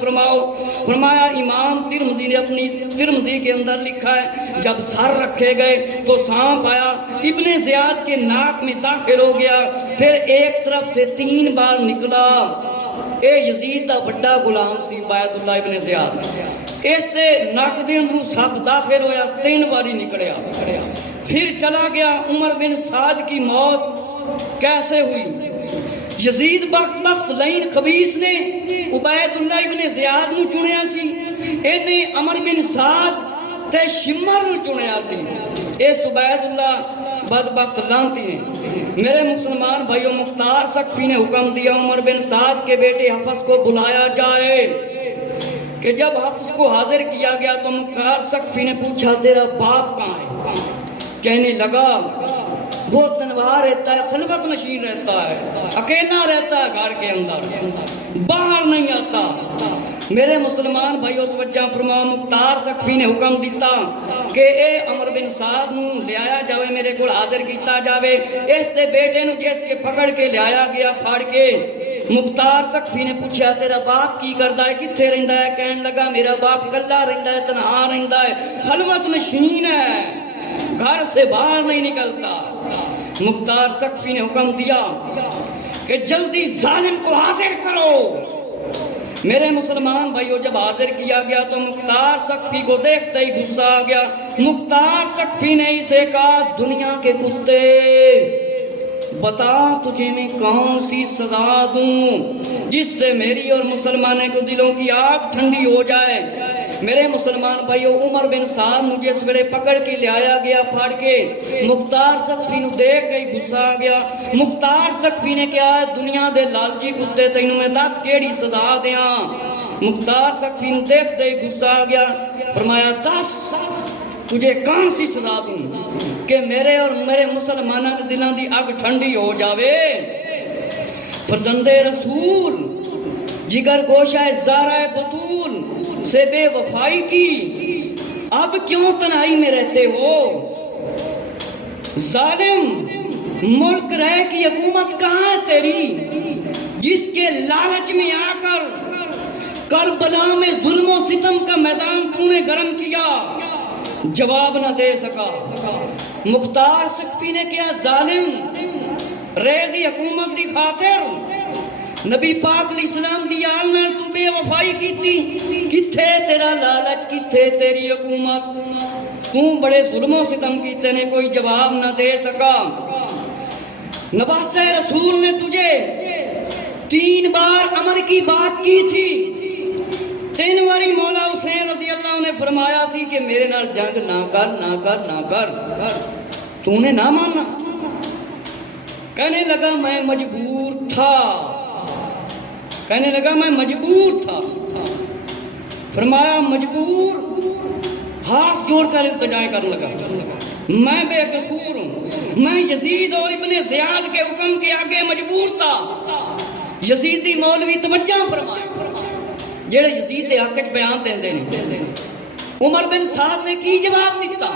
فرماؤ۔ فرمایا امام ترمذی نے اپنی ترمذی کے اندر لکھا ہے جب سر رکھے گئے تو سانپ آیا، ابن زیاد کے ناک میں داخل ہو گیا، پھر ایک طرف سے 3 بار نکلا۔ اے یزید دا بڑا غلام سی عبید اللہ ابن زیاد، اس دے نک دے اندروں سب داخل ہویا، 3 باری نکلیا، پھر چلا گیا۔ عمر بن سعد کی موت کیسے ہوئی؟ یزید بخت لین خبیث نے عبید اللہ ابن زیاد نو چنیا سی، اینے عمر بن سعد تے شمر نو چنیا سی۔ اس عبید اللہ بدبخت لانتی ہیں۔ میرے مسلمان بھائیوں، مختار سقفی نے حکم دیا عمر بن سعد کے بیٹے حفص کو بلایا جائے، کہ جب حفص کو حاضر کیا گیا تو مختار سقفی نے پوچھا تیرا باپ کہاں ہے؟ کہنے لگا وہ تنہا رہتا ہے، خلوت نشین رہتا ہے، اکیلا رہتا ہے گھر کے اندر، باہر نہیں آتا۔ میرے مسلمان بھائیو توجہ فرماؤ، مختار سقفی نے حکم دیتا کہ اے عمر بن سعد نو لے آیا جاوے، میرے کو حاضر کیتا جاوے۔ اس دے بیٹے نو جس کے پکڑ کے لے آیا گیا پھاڑ کے۔ مختار سقفی نے پوچھا تیرا باپ کی کردا ہے، کتھے رہندا ہے؟ کہن لگا میرا باپ کلا رہندا ہے، تنہا رہندا ہے، خلوت نشین ہے، گھر سے باہر نہیں نکلتا۔ مختار سقفی نے حکم دیا کہ جلدی ظالم کو حاضر کرو۔ میرے مسلمان بھائیو، جب حاضر کیا گیا تو مختار سقفی کو دیکھتے ہی غصہ آ گیا۔ مختار سقفی نے اسے کہا دنیا کے کتے، بتا تجھے میں کون سی سزا دوں جس سے میری اور مسلمانوں کو دلوں کی آگ ٹھنڈی ہو جائے۔ میرے مسلمان بھائیو، عمر بن سعد مجھے سویرے پکڑ کے لے آیا گیا پھاڑ کے، مختار سقفی نو دیکھ کے غصہ آ گیا۔ مختار سقفی نے کہا دنیا دے لالچی کتے تینوں میں 10 کیڑی سزا دیاں؟ مختار سقفی نو دیکھتے ہی غصہ آ گیا، فرمایا 10 تجھے کون سی سزا دوں کہ میرے اور میرے مسلمانوں کے دلوں دی اگ ٹھنڈی ہو جاوے؟ فرزند رسول، جگر گوشہ زہرہ بطول سے بے وفائی کی، اب کیوں تنہائی میں رہتے ہو؟ ظالم، ملک رہ کی حکومت کہاں ہے تیری، جس کے لالچ میں آ کر کربلا میں ظلم و ستم کا میدان تو نے گرم کیا، جواب نہ دے سکا۔ مختار سقفی نے کیا ظالم، رہ دی حکومت دی خاطر نبی پاک علیہ السلام دی آل میں تو بے وفائی کی تھی، کتھے تیرا لالچ، کتھے تیری حکومت؟ تو بڑے ظلم و ستم کیتے نے، کوئی جواب نہ دے سکا۔ نواسہ رسول نے تجھے 3 بار امر کی بات کی تھی، 3 باری مولا حسین رضی اللہ عنہ نے فرمایا سی کہ میرے نال جنگ نہ کر، نہ کر، نہ کر، تو نے نہ ماننا۔ کہنے لگا میں مجبور تھا، کہنے لگا میں مجبور تھا۔ فرمایا مجبور، ہاتھ جوڑ کر التجا کرنے لگا، میں بے قصور ہوں، میں یزید اور ابن زیاد کے حکم کے آگے مجبور تھا۔ یزیدی مولوی توجہ فرمائے جڑے یزید دے حق وچ بیان دیندے نے۔ عمر بن سعد نے کی جواب دیتا؟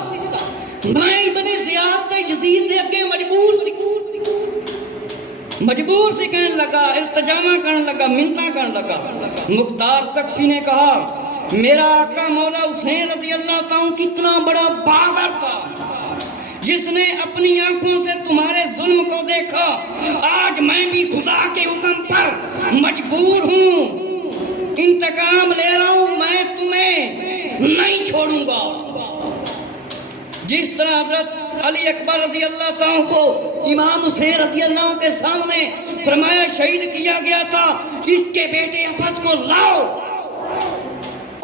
میں ابن زیاد تے یزید دے اگے مجبور سی کہنے لگا، التجامہ کرنے لگا، منتاں کرنے لگا۔ مختار سقفی نے کہا میرا آقا مولا حسین رضی اللہ تعالیٰ کتنا بڑا بہادر تھا، جس نے اپنی آنکھوں سے تمہارے ظلم کو دیکھا۔ آج میں بھی خدا کے حکم پر مجبور ہوں، انتقام لے رہا ہوں، میں تمہیں نہیں چھوڑوں گا۔ جس طرح حضرت علی اکبر رضی اللہ تعالیٰ کو امام حسین رضی اللہ کے سامنے فرمایا شہید کیا گیا تھا، اس کے بیٹے حفص کو لاؤ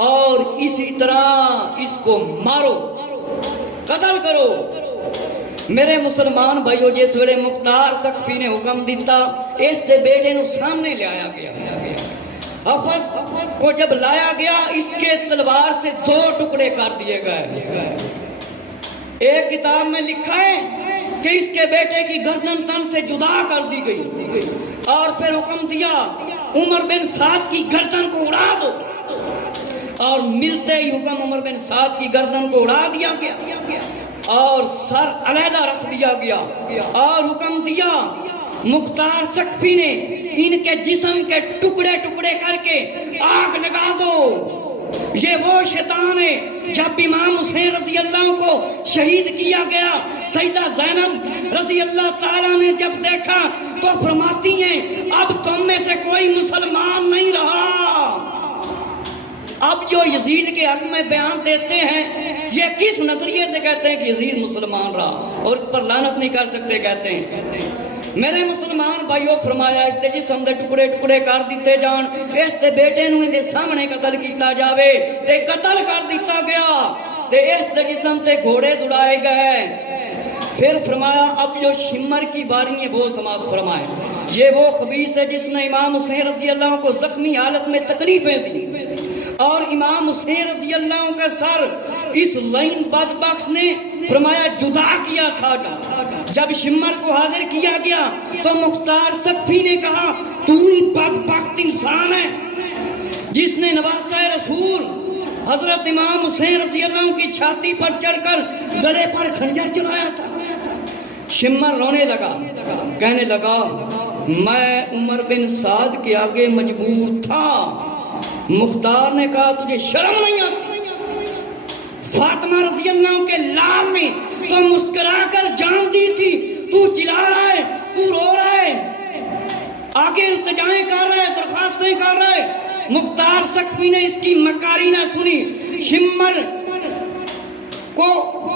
اور اسی طرح اس کو مارو، قتل کرو۔ میرے مسلمان بھائیو، جس ویلے مختار سقفی نے حکم دیتا، اس دے بیٹے نو سامنے لے آیا گیا۔ حفص کو جب لایا گیا، اس کے تلوار سے 2 ٹکڑے کر دیے گئے۔ ایک کتاب میں لکھا ہے کہ اس کے بیٹے کی گردن تن سے جدا کر دی گئی، اور پھر حکم دیا عمر بن سعد کی گردن کو اڑا دو، اور ملتے ہی حکم عمر بن سعد کی گردن کو اڑا دیا گیا اور سر علیحدہ رکھ دیا گیا، اور حکم دیا مختار سقفی نے ان کے جسم کے ٹکڑے ٹکڑے کر کے آگ لگا دو، یہ وہ شیطان ہے۔ جب امام حسین رضی اللہ کو شہید کیا گیا، سیدہ زینب رضی اللہ تعالیٰ نے جب دیکھا تو فرماتی ہیں اب تم میں سے کوئی مسلمان نہیں رہا۔ اب جو یزید کے حق میں بیان دیتے ہیں یہ کس نظریے سے کہتے ہیں کہ یزید مسلمان رہا اور اس پر لعنت نہیں کر سکتے؟ کہتے ہیں میرے مسلمان بھائیو، فرمایا اس دے جسم دے ٹکڑے ٹکڑے کر دیتے جان، اس دے بیٹے نو دے سامنے قتل کیتا جاوے تے قتل کر دیتا گیا تے اس دے جسم تے گھوڑے دوڑائے گئے۔ پھر فرمایا اب جو شمر کی باری ہے وہ سماعت فرمائے، یہ وہ خبیث ہے جس نے امام حسین رضی اللہ کو زخمی حالت میں تکلیفیں دی اور امام حسین رضی اللہ کا سر اس لعین بدبخت نے فرمایا جدا کیا تھا۔ جب شمر کو حاضر کیا گیا تو مختار سقفی نے کہا تو ہی بدبخت انسان ہے جس نے نواسہ رسول حضرت امام حسین رضی اللہ کی چھاتی پر چڑھ کر گلے پر خنجر چلایا تھا۔ شمر رونے لگا، کہنے لگا میں عمر بن سعد کے آگے مجبور تھا۔ مختار نے کہا تجھے شرم نہیں آتی؟ فاطمہ رضی اللہ کے لال میں تو مسکرا کر جان دی تھی، تو چلا رہا ہے، تو رو رہا ہے، آگے التجائیں کر رہا ہے، درخواستیں کر رہا ہے۔ مختار سقفی نے اس کی مکاری نہ سنی، شمر کو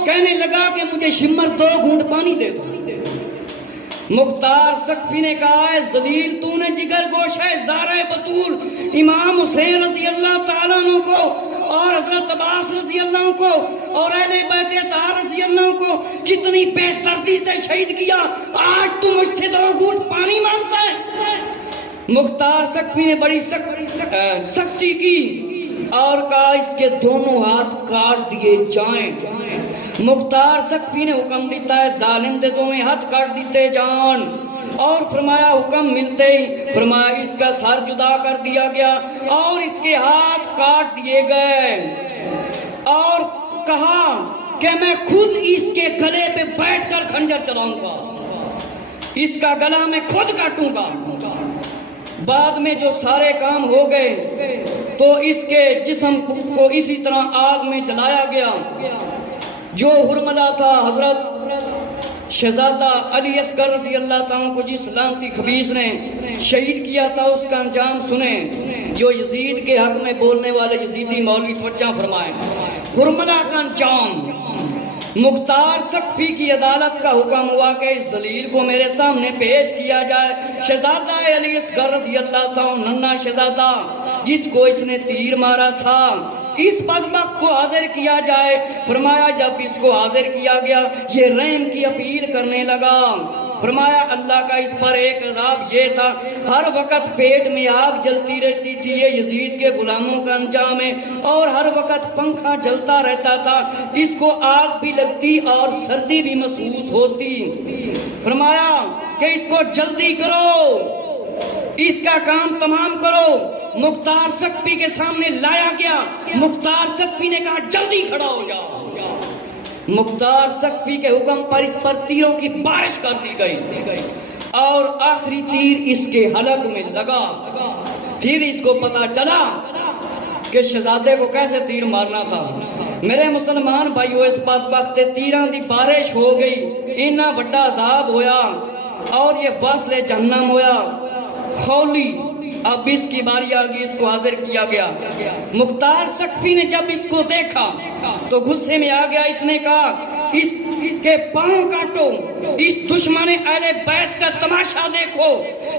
کہنے لگا کہ مجھے شمر 2 گھونٹ پانی دے دو۔ مختار سقفی نے کہا ہے ذلیل تو نے جگر گوشہ زارہ بطول امام حسین رضی اللہ تعالیٰ عنہ کو اور حضرت عباس رضی اللہ کو اور اہل بیت اطہار رضی اللہ کو کتنی بے دردی سے شہید کیا، آج تو مجھ سے 2 گھونٹ پانی مانگتا ہے؟ مختار سقفی نے بڑی سختی کی اور کہا اس کے دونوں ہاتھ کاٹ دیے جائیں۔ مختار سقفی نے حکم دیتا ہے ظالم دے دونوں ہاتھ کاٹ دیتے جان، اور فرمایا حکم ملتے ہی فرمایا اس کا سر جدا کر دیا گیا اور اس کے ہاتھ کاٹ دیے گئے، اور کہا کہ میں خود اس کے گلے پہ بیٹھ کر خنجر چلاؤں گا، اس کا گلا میں خود کاٹوں گا۔ بعد میں جو سارے کام ہو گئے تو اس کے جسم کو اسی طرح آگ میں جلایا گیا۔ جو حرملہ تھا حضرت شہزادہ علی اصغر رضی اللہ تعالیٰ کو جس لعنتی خبیث نے شہید کیا تھا اس کا انجام سنیں، جو یزید کے حق میں بولنے والے یزیدی مولوی توجہ فرمائیں۔ حرملہ کا انجام، مختار سقفی کی عدالت کا حکم ہوا کہ اس ذلیل کو میرے سامنے پیش کیا جائے۔ شہزادہ علی اصغر رضی اللہ تعالیٰ ننھا شہزادہ جس کو اس نے تیر مارا تھا، اس بدبخت کو حاضر کیا جائے۔ فرمایا جب اس کو حاضر کیا گیا یہ رحم کی اپیل کرنے لگا۔ فرمایا اللہ کا اس پر ایک عذاب یہ تھا ہر وقت پیٹ میں آگ جلتی رہتی تھی، یہ یزید کے غلاموں کا انجام ہے، اور ہر وقت پنکھا جلتا رہتا تھا، اس کو آگ بھی لگتی اور سردی بھی محسوس ہوتی۔ فرمایا کہ اس کو جلدی کرو، اس کا کام تمام کرو۔ مختار سقفی کے سامنے لایا گیا، مختار سقفی نے کہا جلدی کھڑا ہو جاؤ۔ مختار سقفی کے حکم پر اس پر تیروں کی بارش کر دی گئی اور آخری تیر اس کے حلق میں لگا۔ پھر اس کو پتا چلا کہ شہزادے کو کیسے تیر مارنا تھا۔ میرے مسلمان بھائیو اس بدبخت تیراں دی بارش ہو گئی، اینا بڑا عذاب ہویا اور یہ فاصلے جہنم ہویا۔ خولی اب اس کی باری آگئی، اس کو حاضر کیا گیا۔ مختار سقفی نے جب اس کو دیکھا تو غصے میں آ گیا، اس نے کہا اس کے پاؤں کاٹو، اس دشمن اہل بیت کا تماشا دیکھو،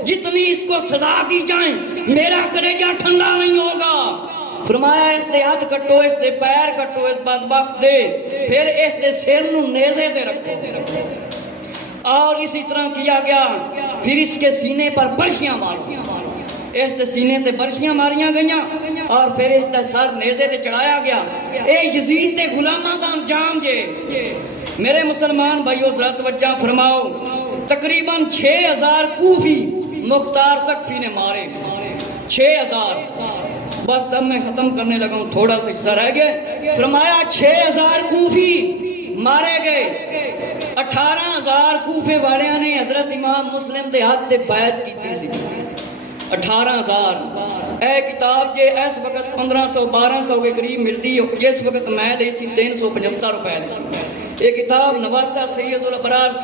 جتنی اس کو سزا دی جائیں میرا کلیجہ ٹھنڈا نہیں ہوگا۔ فرمایا اس دے ہاتھ کٹو، اس دے پیر کٹو، اس بدبخت دے، پھر اس دے سر نو نیزے دے رکھو، اور اسی طرح کیا گیا۔ پھر اس کے سینے پر برشیاں مارو، اس دے سینے تے برشیاں ماریاں گئیاں اور پھر اس دا سر نیزے تے چڑھایا گیا۔ اے یزید دے غلاماں دا انجام جے۔ میرے مسلمان بھائیو ذرا توجہ فرماؤ، تقریباً 6000 کوفی مختار سقفی نے مارے، 6000۔ بس اب میں ختم کرنے لگا ہوں، تھوڑا سا حصہ رہ گیا۔ فرمایا 6000 کوفی مارے گئے 18,000 کوفے والوں نے حضرت امام مسلم دے ہاتھ تے بیعت کیتی سی 18,000 اے کتاب جے اس وقت 1500-1200 کے قریب ملتی ہو جس وقت میں لئی سی 375 روپے دی یہ کتاب نواسہ سید الابرار